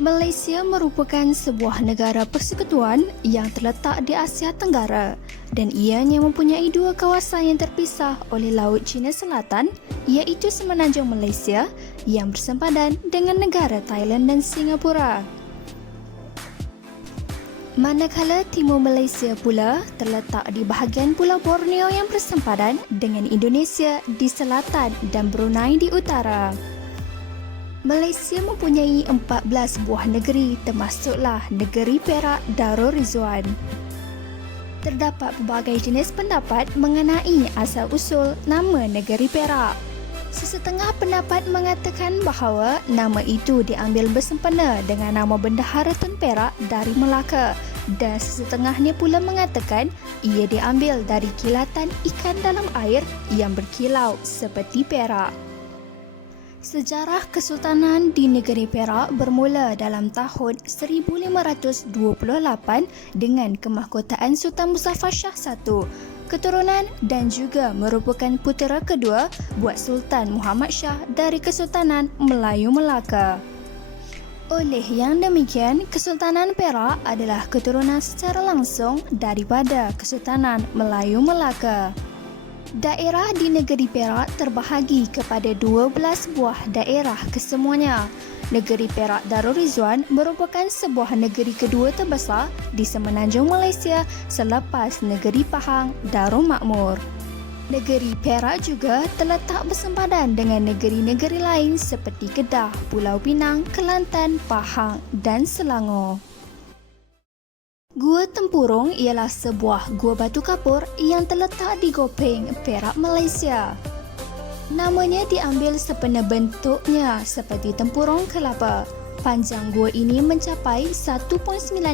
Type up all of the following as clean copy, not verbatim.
Malaysia merupakan sebuah negara persekutuan yang terletak di Asia Tenggara dan ianya mempunyai dua kawasan yang terpisah oleh Laut Cina Selatan iaitu Semenanjung Malaysia yang bersempadan dengan negara Thailand dan Singapura. Manakala Timur Malaysia pula terletak di bahagian Pulau Borneo yang bersempadan dengan Indonesia di selatan dan Brunei di utara. Malaysia mempunyai 14 buah negeri termasuklah negeri Perak Darul Rizwan. Terdapat pelbagai jenis pendapat mengenai asal-usul nama negeri Perak. Sesetengah pendapat mengatakan bahawa nama itu diambil bersempena dengan nama Bendahara Tun Perak dari Melaka dan sesetengahnya pula mengatakan ia diambil dari kilatan ikan dalam air yang berkilau seperti perak. Sejarah Kesultanan di negeri Perak bermula dalam tahun 1528 dengan kemahkotaan Sultan Muzaffar Shah I, keturunan dan juga merupakan putera kedua buat Sultan Muhammad Shah dari Kesultanan Melayu Melaka. Oleh yang demikian, Kesultanan Perak adalah keturunan secara langsung daripada Kesultanan Melayu Melaka. Daerah di negeri Perak terbahagi kepada 12 buah daerah kesemuanya. Negeri Perak Darul Rizwan merupakan sebuah negeri kedua terbesar di Semenanjung Malaysia selepas negeri Pahang Darul Makmur. Negeri Perak juga terletak bersempadan dengan negeri-negeri lain seperti Kedah, Pulau Pinang, Kelantan, Pahang dan Selangor. Gua Tempurung ialah sebuah gua batu kapur yang terletak di Gopeng, Perak, Malaysia. Namanya diambil sempena bentuknya seperti tempurung kelapa. Panjang gua ini mencapai 1.9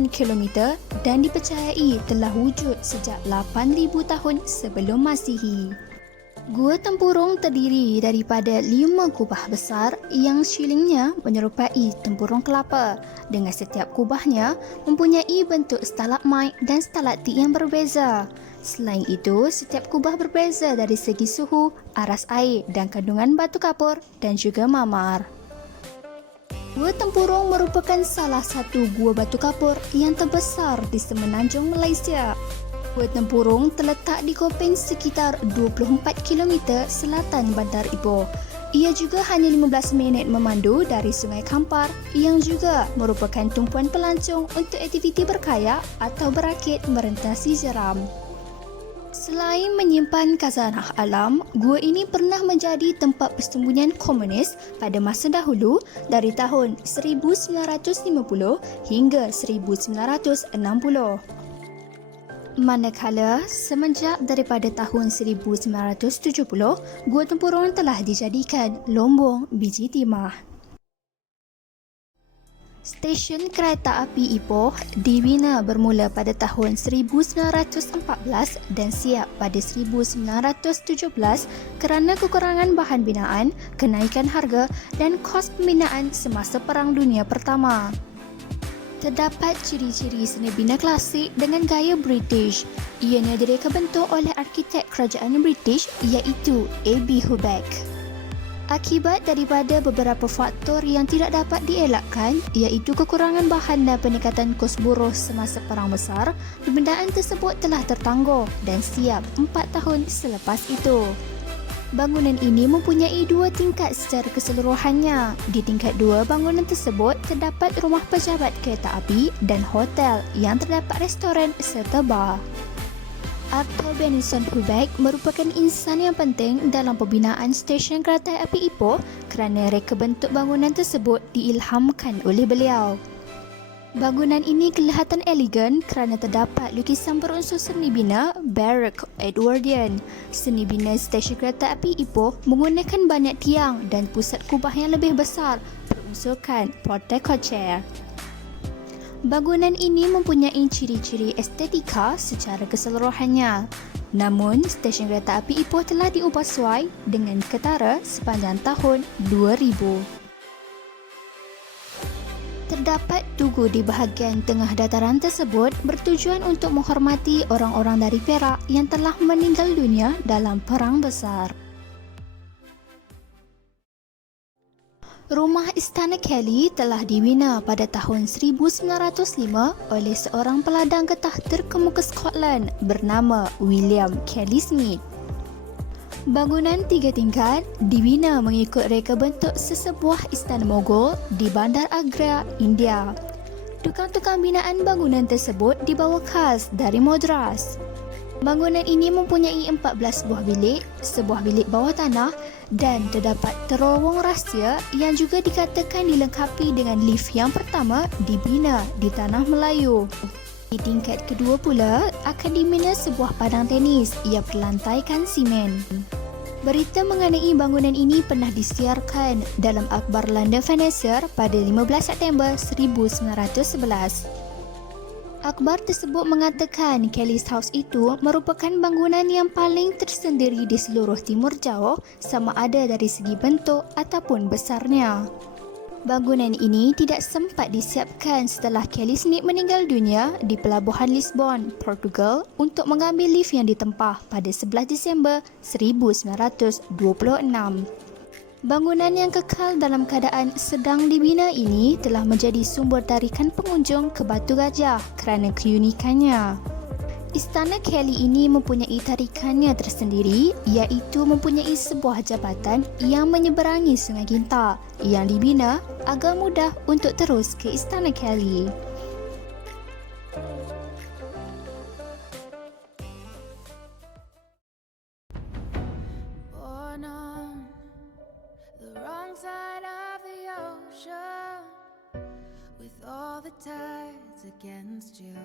km dan dipercayai telah wujud sejak 8,000 tahun sebelum Masihi. Gua Tempurung terdiri daripada 5 kubah besar yang silingnya menyerupai tempurung kelapa dengan setiap kubahnya mempunyai bentuk stalagmit dan stalaktit yang berbeza. Selain itu, setiap kubah berbeza dari segi suhu, aras air dan kandungan batu kapur dan juga mamar. Gua Tempurung merupakan salah satu gua batu kapur yang terbesar di Semenanjung Malaysia. Gua Tempurung terletak di Gopeng sekitar 24 km selatan Bandar Ipoh. Ia juga hanya 15 minit memandu dari Sungai Kampar yang juga merupakan tumpuan pelancong untuk aktiviti berkayak atau berakit merentasi jeram. Selain menyimpan khazanah alam, gua ini pernah menjadi tempat persembunyian komunis pada masa dahulu dari tahun 1950 hingga 1960. Manakala semenjak daripada tahun 1970, Gua Tempurung telah dijadikan lombong biji timah. Stesen kereta api Ipoh dibina bermula pada tahun 1914 dan siap pada 1917 kerana kekurangan bahan binaan, kenaikan harga dan kos pembinaan semasa Perang Dunia Pertama. Terdapat ciri-ciri seni bina klasik dengan gaya British. Ianya direka bentuk oleh arkitek kerajaan British iaitu A.B. Hubeck. Akibat daripada beberapa faktor yang tidak dapat dielakkan iaitu kekurangan bahan dan peningkatan kos buruh semasa Perang Besar, pembinaan tersebut telah tertangguh dan siap 4 tahun selepas itu. Bangunan ini mempunyai 2 tingkat secara keseluruhannya. Di tingkat 2 bangunan tersebut terdapat rumah pejabat kereta api dan hotel yang terdapat restoran serta bar. Arthur Benson Hubeck merupakan insan yang penting dalam pembinaan stesen kereta api Ipoh kerana reka bentuk bangunan tersebut diilhamkan oleh beliau. Bangunan ini kelihatan elegan kerana terdapat lukisan berunsur seni bina Baroque Edwardian. Seni bina stesen kereta api Ipoh menggunakan banyak tiang dan pusat kubah yang lebih besar berunsurkan porte-cochere. Bangunan ini mempunyai ciri-ciri estetika secara keseluruhannya. Namun, stesen kereta api Ipoh telah diubah sesuai dengan ketara sepanjang tahun 2000. Terdapat tugu di bahagian tengah dataran tersebut bertujuan untuk menghormati orang-orang dari Perak yang telah meninggal dunia dalam Perang Besar. Rumah Istana Kelly telah dibina pada tahun 1905 oleh seorang peladang getah terkemuka Scotland bernama William Kelly Smith. Bangunan 3 tingkat dibina mengikut reka bentuk sesebuah istana Mogul di Bandar Agra, India. Tukang-tukang binaan bangunan tersebut dibawa khas dari Madras. Bangunan ini mempunyai 14 buah bilik, sebuah bilik bawah tanah dan terdapat terowong rahsia yang juga dikatakan dilengkapi dengan lift yang pertama dibina di Tanah Melayu. Di tingkat kedua pula akan dibina sebuah padang tenis yang berlantaikan simen. Berita mengenai bangunan ini pernah disiarkan dalam akhbar London Financial pada 15 September 1911. Akhbar tersebut mengatakan Kelly's House itu merupakan bangunan yang paling tersendiri di seluruh Timur Jauh sama ada dari segi bentuk ataupun besarnya. Bangunan ini tidak sempat disiapkan setelah Kelly Smith meninggal dunia di Pelabuhan Lisbon, Portugal untuk mengambil lift yang ditempah pada 11 Disember 1926. Bangunan yang kekal dalam keadaan sedang dibina ini telah menjadi sumber tarikan pengunjung ke Batu Gajah kerana keunikannya. Istana Kelly ini mempunyai tarikannya tersendiri iaitu mempunyai sebuah jabatan yang menyeberangi Sungai Ginta yang dibina agar mudah untuk terus ke Istana Kelly. Side of the ocean with all the tides against you.